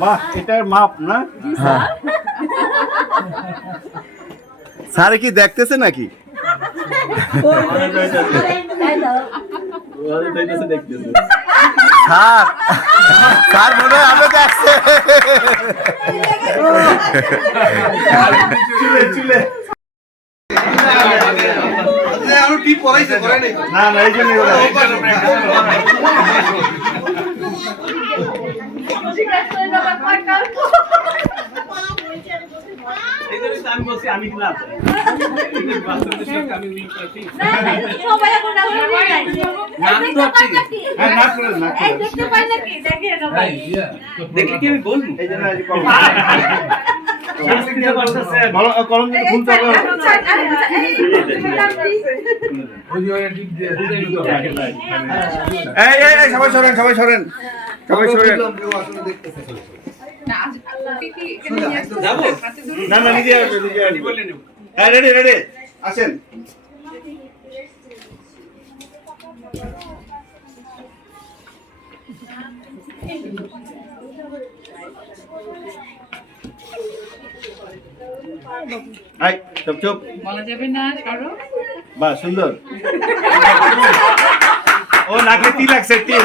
বাহ এটার মাপ না? স্যার। কি দেখতেছে নাকি? স্যার স্যার মনে হয় আমরা দেখছে। না না এই জন্যই আমি বলছি আমি না সবাই হ্যাঁ দেখলে কি আমি বলব? সরেন সবাই সরেন। সবাই সরেন। না না নিজে আসবে নিজে আসবে। হ্যাঁ রেডি রেডি আসেন। আই চুপ চুপ। বলা যাবে না কারও? বাহ সুন্দর। ও নাকে তিল লাগছে তিল।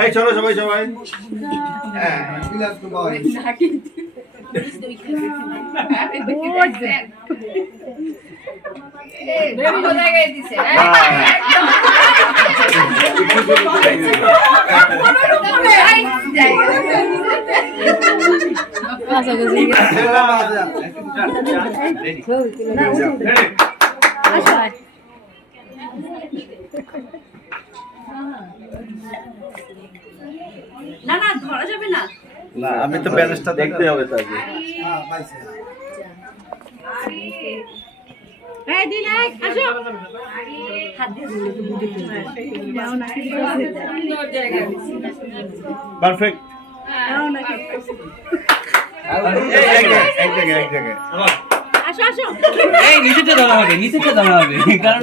এই চলো সবাই সবাই। হ্যাঁ বিলাস তো বাবা না না ধরা যাবে না। না আমি তো ব্যালেন্সটা দেখতে হবে তাকে। হ্যাঁ পাইছে এই দিন এই আসো। হাত দিয়ে ধরে তো বুঝে দাও না কি পারফেক্ট আসো আসো। এই নিচেতে ধরা হবে নিচেতে ধরা হবে। কারণ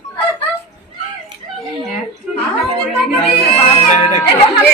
Yeah.